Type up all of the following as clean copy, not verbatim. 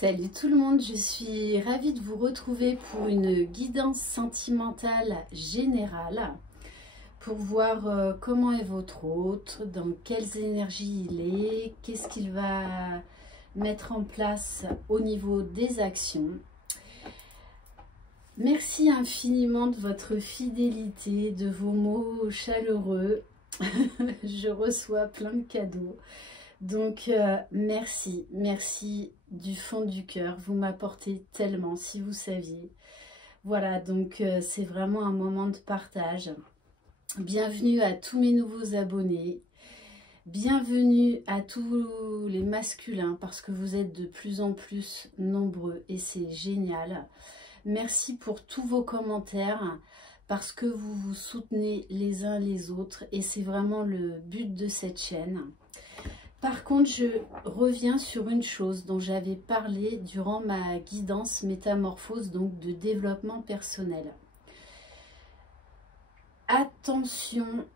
Salut tout le monde, je suis ravie de vous retrouver pour une guidance sentimentale générale pour voir comment est votre hôte, dans quelles énergies il est, qu'est-ce qu'il va mettre en place au niveau des actions. Merci infiniment de votre fidélité, de vos mots chaleureux. Je reçois plein de cadeaux. Donc merci du fond du cœur, vous m'apportez tellement, si vous saviez. Voilà, donc c'est vraiment un moment de partage. Bienvenue à tous mes nouveaux abonnés, bienvenue à tous les masculins parce que vous êtes de plus en plus nombreux et c'est génial. Merci pour tous vos commentaires parce que vous vous soutenez les uns les autres et c'est vraiment le but de cette chaîne. Par contre, je reviens sur une chose dont j'avais parlé durant ma guidance métamorphose, donc de développement personnel. Attention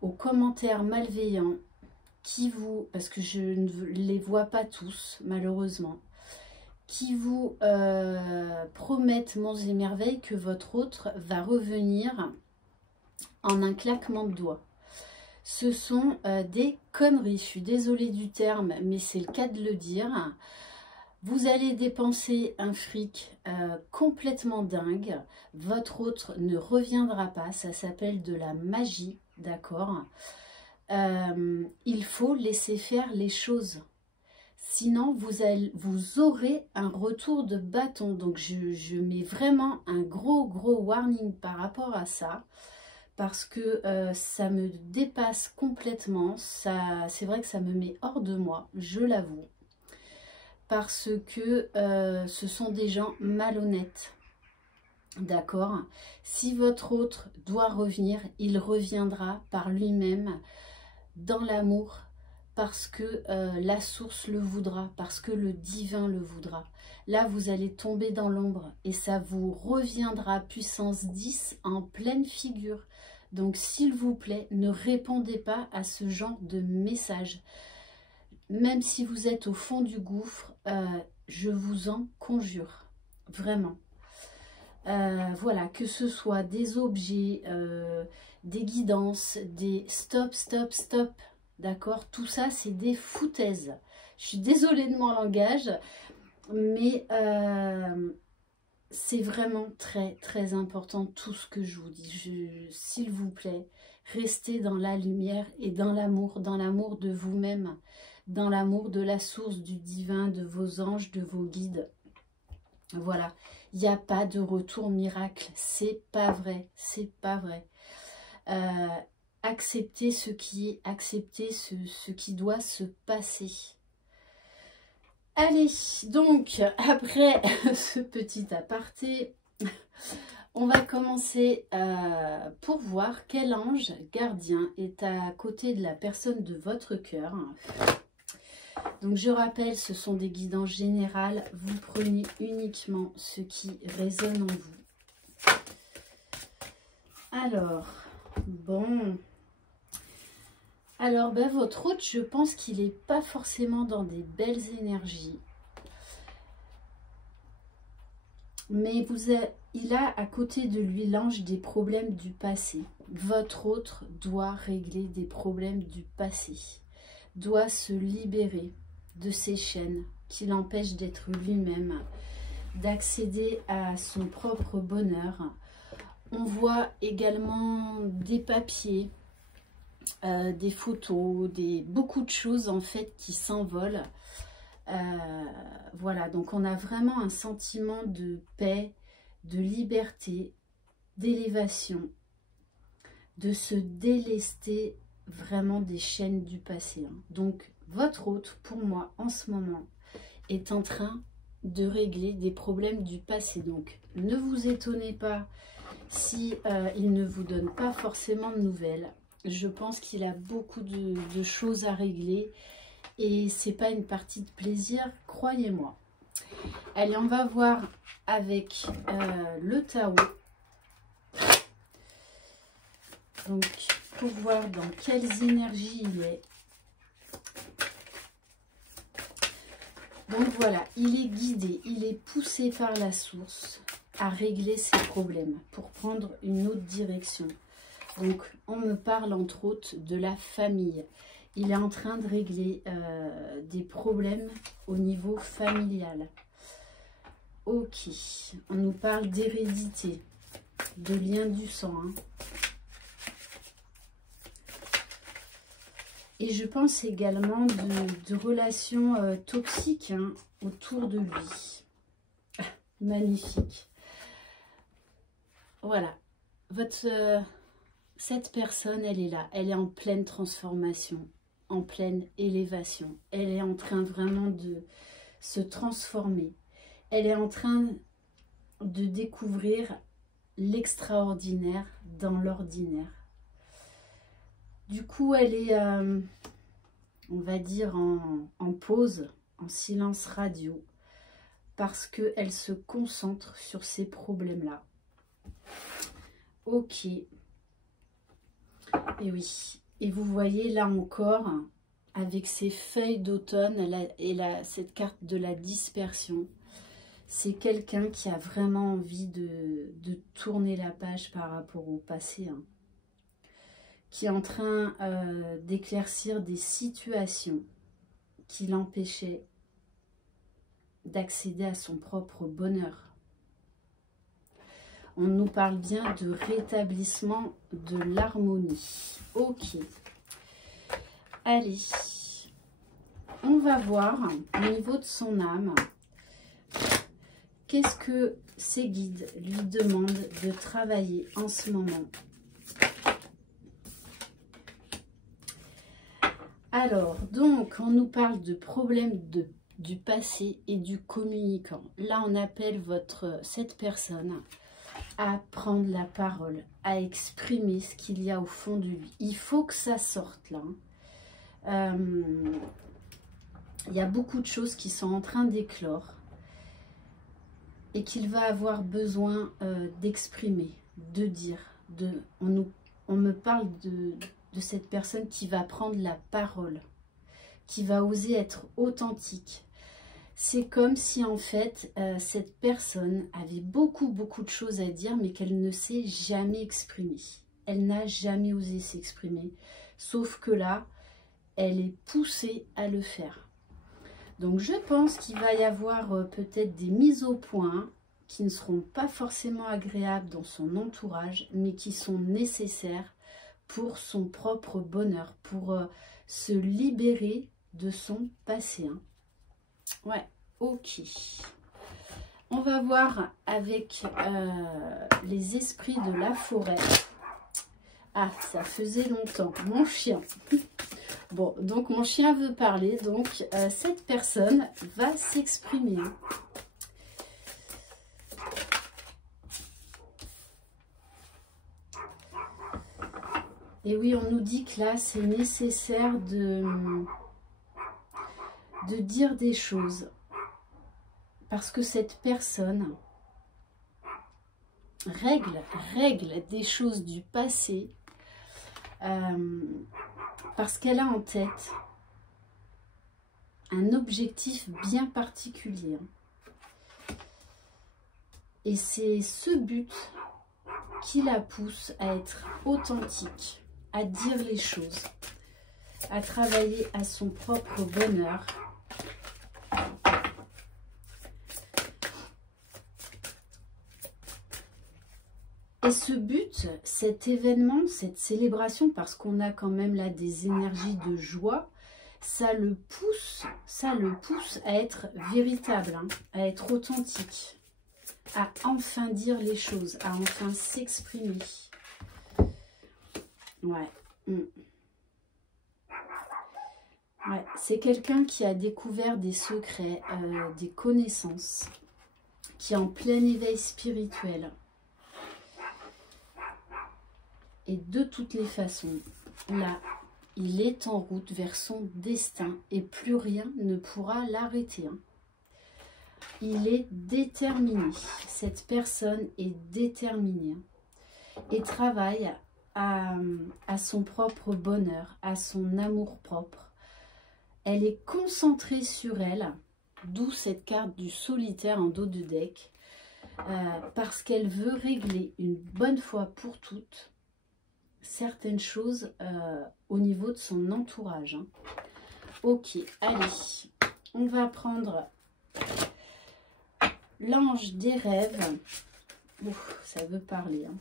aux commentaires malveillants qui vous, parce que je ne les vois pas tous malheureusement, qui vous promettent monts et merveilles que votre autre va revenir en un claquement de doigts. Ce sont des conneries, je suis désolée du terme, mais c'est le cas de le dire. Vous allez dépenser un fric complètement dingue, votre autre ne reviendra pas, ça s'appelle de la magie, d'accord? Il faut laisser faire les choses, sinon vous aurez un retour de bâton. Donc je mets vraiment un gros warning par rapport à ça. Parce que ça me dépasse complètement, c'est vrai que ça me met hors de moi, je l'avoue. Parce que ce sont des gens malhonnêtes, d'accord? Si votre autre doit revenir, il reviendra par lui-même dans l'amour, parce que la source le voudra, parce que le divin le voudra. Là, vous allez tomber dans l'ombre et ça vous reviendra puissance 10 en pleine figure. Donc, s'il vous plaît, ne répondez pas à ce genre de message. Même si vous êtes au fond du gouffre, je vous en conjure, vraiment. Voilà, que ce soit des objets, des guidances, des stop, d'accord? Tout ça, c'est des foutaises. Je suis désolée de mon langage, mais c'est vraiment très important tout ce que je vous dis. S'il vous plaît, restez dans la lumière et dans l'amour de vous-même, dans l'amour de la source, du divin, de vos anges, de vos guides. Voilà, il n'y a pas de retour miracle, c'est pas vrai, c'est pas vrai. Acceptez ce qui est, acceptez ce qui doit se passer. Allez, donc, après ce petit aparté, on va commencer pour voir quel ange gardien est à côté de la personne de votre cœur. Donc, je rappelle, ce sont des guidances générales. Vous prenez uniquement ce qui résonne en vous. Alors, bon... Alors, ben, votre hôte, je pense qu'il n'est pas forcément dans des belles énergies. Mais il a à côté de lui l'ange des problèmes du passé. Votre hôte doit régler des problèmes du passé. Doit se libérer de ces chaînes qui l'empêchent d'être lui-même, d'accéder à son propre bonheur. On voit également des papiers, des photos, beaucoup de choses en fait qui s'envolent. Voilà, donc on a vraiment un sentiment de paix, de liberté, d'élévation, de se délester vraiment des chaînes du passé. Donc votre hôte, pour moi, en ce moment, est en train de régler des problèmes du passé. Donc ne vous étonnez pas si il ne vous donne pas forcément de nouvelles. Je pense qu'il a beaucoup de choses à régler et c'est pas une partie de plaisir, croyez-moi. Allez, on va voir avec le Tao. Donc, pour voir dans quelles énergies il est. Donc voilà, il est guidé, il est poussé par la source à régler ses problèmes pour prendre une autre direction. Donc on me parle entre autres de la famille. Il est en train de régler des problèmes au niveau familial. Ok, on nous parle d'hérédité, de lien du sang. Hein. Et je pense également de relations toxiques hein, autour de lui. Magnifique. Voilà. Cette personne, elle est là. Elle est en pleine transformation, en pleine élévation. Elle est en train vraiment de se transformer. Elle est en train de découvrir l'extraordinaire dans l'ordinaire. Du coup, elle est, on va dire, en pause, en silence radio, parce qu'elle se concentre sur ces problèmes-là. Ok. Et oui. Et vous voyez là encore, avec ces feuilles d'automne et cette carte de la dispersion, c'est quelqu'un qui a vraiment envie de tourner la page par rapport au passé, hein, qui est en train d'éclaircir des situations qui l'empêchaient d'accéder à son propre bonheur. On nous parle bien de rétablissement de l'harmonie. Ok. Allez. On va voir au niveau de son âme. Qu'est-ce que ses guides lui demandent de travailler en ce moment? Alors, donc, on nous parle de problèmes du passé et du communicant. Là, on appelle cette personne à prendre la parole, à exprimer ce qu'il y a au fond de lui. Il faut que ça sorte, là. Il y a beaucoup de choses qui sont en train d'éclore et qu'il va avoir besoin d'exprimer, de dire. On me parle de cette personne qui va prendre la parole, qui va oser être authentique. C'est comme si en fait cette personne avait beaucoup de choses à dire mais qu'elle ne s'est jamais exprimée. Elle n'a jamais osé s'exprimer, sauf que là, elle est poussée à le faire. Donc je pense qu'il va y avoir peut-être des mises au point qui ne seront pas forcément agréables dans son entourage, mais qui sont nécessaires pour son propre bonheur, pour se libérer de son passé. Hein. Ouais, ok. On va voir avec les esprits de la forêt. Ah, ça faisait longtemps. Mon chien. Bon, donc mon chien veut parler, donc cette personne va s'exprimer. Et oui, on nous dit que là, c'est nécessaire de dire des choses. Parce que cette personne règle des choses du passé parce qu'elle a en tête un objectif bien particulier. Et c'est ce but qui la pousse à être authentique, à dire les choses, à travailler à son propre bonheur. Et ce but, cet événement, cette célébration, parce qu'on a quand même là des énergies de joie, ça le pousse à être véritable, hein, à être authentique, à enfin dire les choses, à enfin s'exprimer. Ouais. Ouais. C'est quelqu'un qui a découvert des secrets, des connaissances, qui est en plein éveil spirituel. Et de toutes les façons, là, il est en route vers son destin et plus rien ne pourra l'arrêter. Hein. Il est déterminé. Cette personne est déterminée et travaille à son propre bonheur, à son amour-propre. Elle est concentrée sur elle D'où cette carte du solitaire en dos de deck. Parce qu'elle veut régler une bonne fois pour toutes certaines choses au niveau de son entourage. Hein. Ok, allez, on va prendre l'ange des rêves. Ouf, ça veut parler. Hein.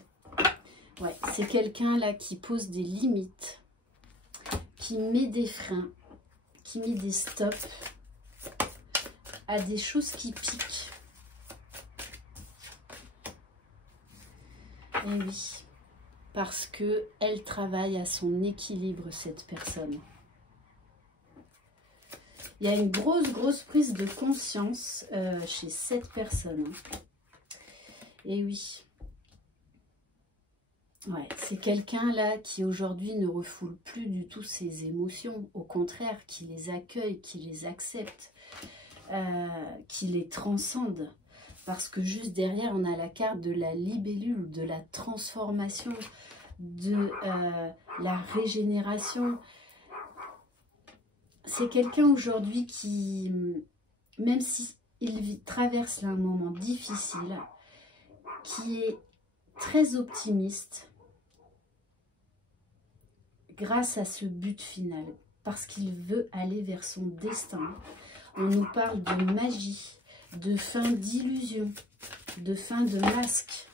Ouais, c'est quelqu'un là qui pose des limites, qui met des freins, qui met des stops à des choses qui piquent. Et oui, parce que elle travaille à son équilibre, cette personne. Il y a une grosse prise de conscience chez cette personne. Et oui. Ouais, c'est quelqu'un là qui aujourd'hui ne refoule plus du tout ses émotions. Au contraire, qui les accueille, qui les accepte, qui les transcende. Parce que juste derrière, on a la carte de la libellule, de la transformation, de la régénération. C'est quelqu'un aujourd'hui qui, même s'il traverse là un moment difficile, qui est très optimiste grâce à ce but final, parce qu'il veut aller vers son destin. On nous parle de magie, de fin d'illusion, de fin de masque.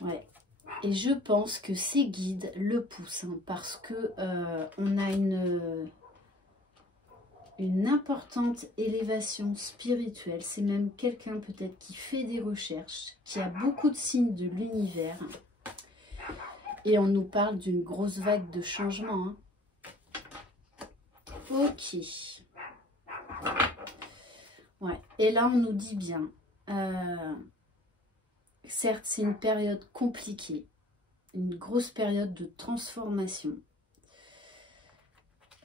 Ouais. Et je pense que ces guides le poussent, hein, parce que on a une importante élévation spirituelle. C'est même quelqu'un peut-être qui fait des recherches, qui a beaucoup de signes de l'univers. Et on nous parle d'une grosse vague de changement. Hein. Ok. Ouais. Et là, on nous dit bien, certes, c'est une période compliquée, une grosse période de transformation,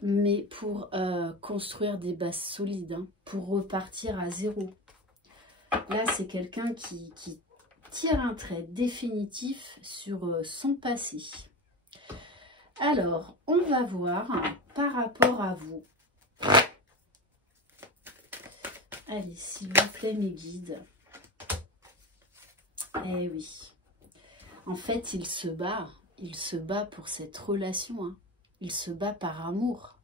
mais pour construire des bases solides, hein, pour repartir à zéro. Là, c'est quelqu'un qui tire un trait définitif sur son passé. Alors, on va voir par rapport à vous. Allez, s'il vous plaît, mes guides. Eh oui. En fait, il se bat pour cette relation. Hein. Il se bat par amour.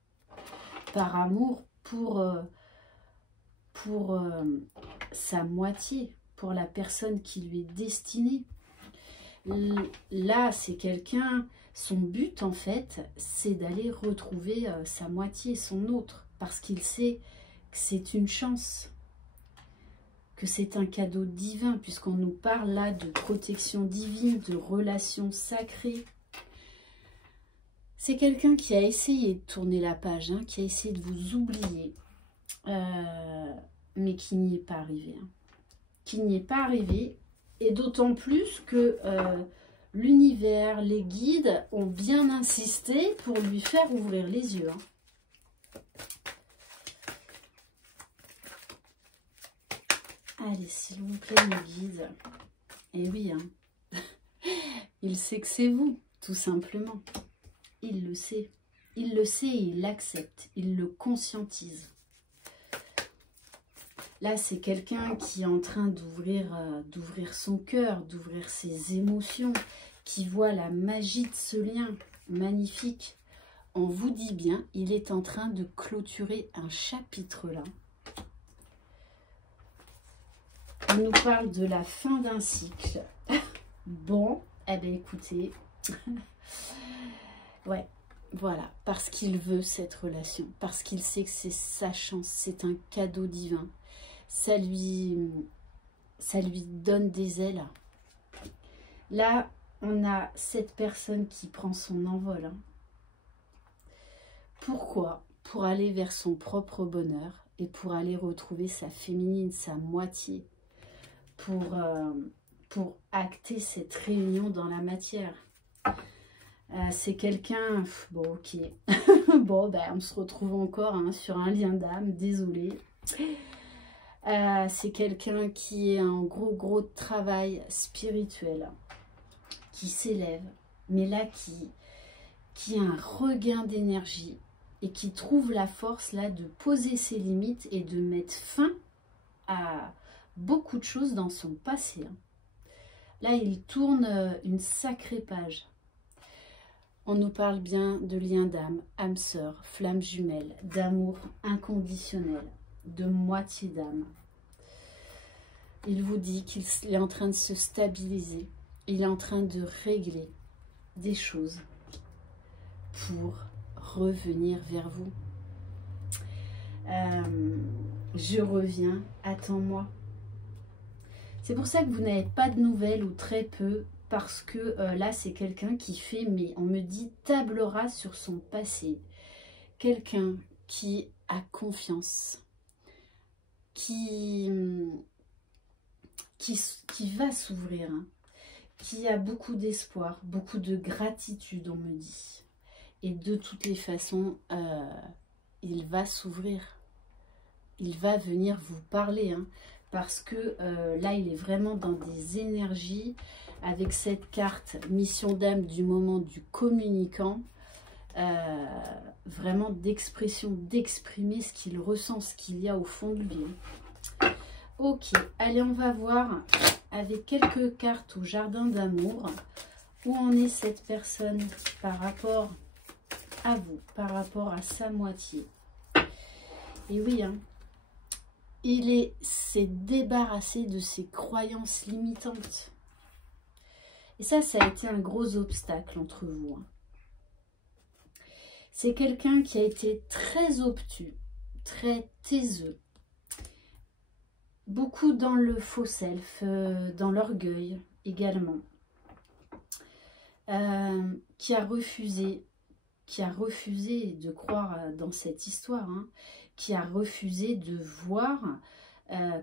Par amour pour sa moitié, pour la personne qui lui est destinée. Là, c'est quelqu'un, son but en fait, c'est d'aller retrouver sa moitié, son autre, parce qu'il sait que c'est une chance, que c'est un cadeau divin, puisqu'on nous parle là de protection divine, de relations sacrées. C'est quelqu'un qui a essayé de tourner la page, hein, qui a essayé de vous oublier, mais qui n'y est pas arrivé. Hein. Qui n'y est pas arrivé, et d'autant plus que l'univers, les guides ont bien insisté pour lui faire ouvrir les yeux. Hein. Allez, s'il vous plaît, mes guides. Et oui, hein. Il sait que c'est vous, tout simplement. Il le sait. Il le sait et il l'accepte. Il le conscientise. Là, c'est quelqu'un qui est en train d'ouvrir son cœur, d'ouvrir ses émotions, qui voit la magie de ce lien magnifique. On vous dit bien, il est en train de clôturer un chapitre là. On nous parle de la fin d'un cycle. Bon, eh bien écoutez, ouais, voilà, parce qu'il veut cette relation, parce qu'il sait que c'est sa chance, c'est un cadeau divin. Ça lui donne des ailes. Là, on a cette personne qui prend son envol. Hein. Pourquoi? Pour aller vers son propre bonheur et pour aller retrouver sa féminine, sa moitié. Pour acter cette réunion dans la matière. C'est quelqu'un... Bon, ok. Bon, ben, on se retrouve encore hein, sur un lien d'âme. Désolée. C'est quelqu'un qui est un gros travail spirituel, qui s'élève, mais là qui a un regain d'énergie et qui trouve la force là de poser ses limites et de mettre fin à beaucoup de choses dans son passé. Là, il tourne une sacrée page. On nous parle bien de lien d'âme, âme sœur, flamme jumelle, d'amour inconditionnel, de moitié d'âme. Il vous dit qu'il est en train de se stabiliser, il est en train de régler des choses pour revenir vers vous. Je reviens, attends-moi. C'est pour ça que vous n'avez pas de nouvelles ou très peu, parce que là c'est quelqu'un qui fait, mais on me dit table rase sur son passé. Quelqu'un qui a confiance, qui va s'ouvrir, hein, qui a beaucoup d'espoir, beaucoup de gratitude, on me dit. Et de toutes les façons, il va s'ouvrir. Il va venir vous parler, hein, parce que là, il est vraiment dans des énergies, avec cette carte mission d'âme du moment du communicant, vraiment d'expression, d'exprimer ce qu'il ressent, ce qu'il y a au fond de lui. Ok, allez, on va voir avec quelques cartes au jardin d'amour où en est cette personne par rapport à vous, par rapport à sa moitié. Et oui, hein, il s'est débarrassé de ses croyances limitantes. Et ça a été un gros obstacle entre vous. Hein. C'est quelqu'un qui a été très obtus, très taiseux. Beaucoup dans le faux self, dans l'orgueil également. Qui a refusé de croire dans cette histoire. Hein, qui a refusé de voir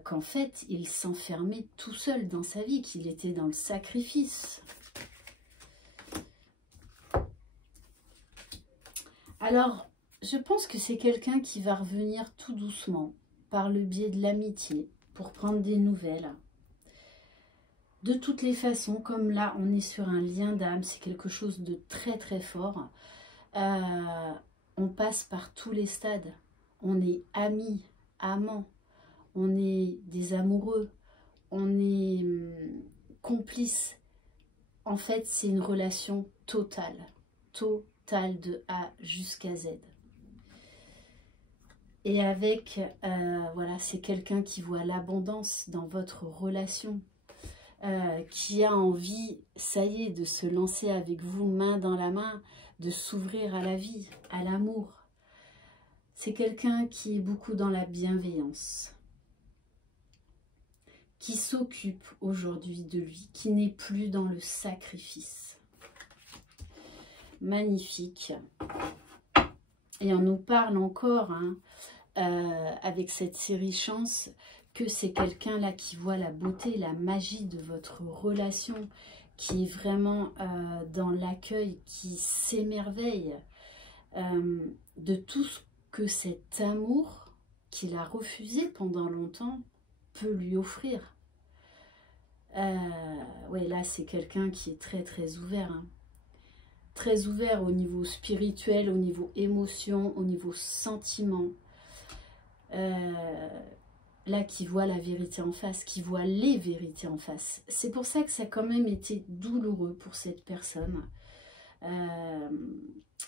qu'en fait, il s'enfermait tout seul dans sa vie, qu'il était dans le sacrifice. Alors, je pense que c'est quelqu'un qui va revenir tout doucement, par le biais de l'amitié, pour prendre des nouvelles. De toutes les façons, comme là, on est sur un lien d'âme, c'est quelque chose de très très fort. On passe par tous les stades. On est amis, amants, on est des amoureux, on est complices. En fait, c'est une relation totale de A jusqu'à Z. Et avec, voilà, c'est quelqu'un qui voit l'abondance dans votre relation, qui a envie, ça y est, de se lancer avec vous main dans la main, de s'ouvrir à la vie, à l'amour. C'est quelqu'un qui est beaucoup dans la bienveillance, qui s'occupe aujourd'hui de lui, qui n'est plus dans le sacrifice. Magnifique. Et on nous parle encore, hein, avec cette série Chance, que c'est quelqu'un là qui voit la beauté, la magie de votre relation, qui est vraiment dans l'accueil, qui s'émerveille de tout ce que cet amour qu'il a refusé pendant longtemps peut lui offrir. Ouais, là c'est quelqu'un qui est très très ouvert, hein. Très ouvert au niveau spirituel, au niveau émotion, au niveau sentiment. Là qui voit la vérité en face, qui voit les vérités en face. C'est pour ça que ça a quand même été douloureux pour cette personne.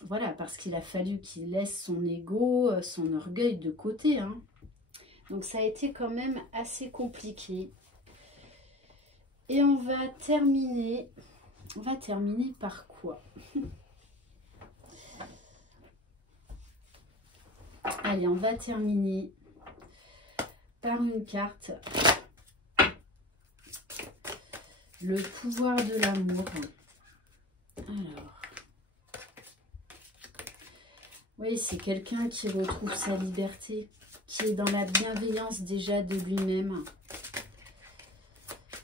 Voilà, parce qu'il a fallu qu'il laisse son ego, son orgueil de côté. Hein. Donc ça a été quand même assez compliqué. Et on va terminer par quoi? Allez, on va terminer par une carte. Le pouvoir de l'amour. Alors. Oui, c'est quelqu'un qui retrouve sa liberté, qui est dans la bienveillance déjà de lui-même.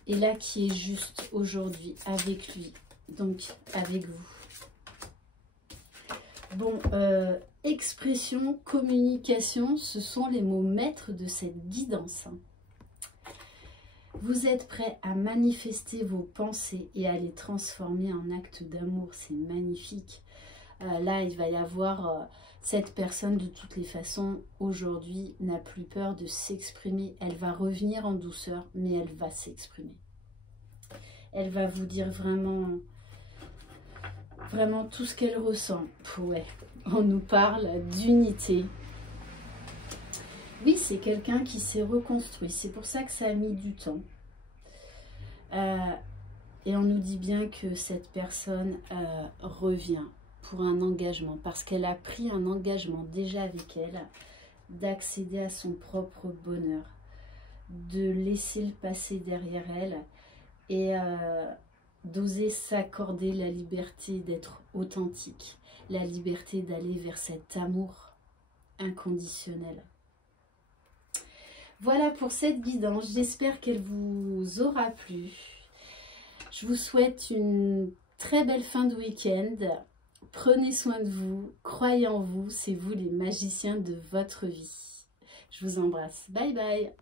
Et là, qui est juste aujourd'hui avec lui, donc avec vous. Bon, expression, communication, ce sont les mots maîtres de cette guidance. Vous êtes prêt à manifester vos pensées et à les transformer en actes d'amour, c'est magnifique. Là, il va y avoir cette personne, de toutes les façons, aujourd'hui, n'a plus peur de s'exprimer. Elle va revenir en douceur, mais elle va s'exprimer. Elle va vous dire vraiment tout ce qu'elle ressent. Ouais, on nous parle d'unité. Oui, c'est quelqu'un qui s'est reconstruit. C'est pour ça que ça a mis du temps. Et on nous dit bien que cette personne revient pour un engagement. Parce qu'elle a pris un engagement déjà avec elle d'accéder à son propre bonheur. De laisser le passé derrière elle. Et d'oser s'accorder la liberté d'être authentique. La liberté d'aller vers cet amour inconditionnel. Voilà pour cette guidance, j'espère qu'elle vous aura plu. Je vous souhaite une très belle fin de week-end. Prenez soin de vous, croyez en vous, c'est vous les magiciens de votre vie. Je vous embrasse, bye bye.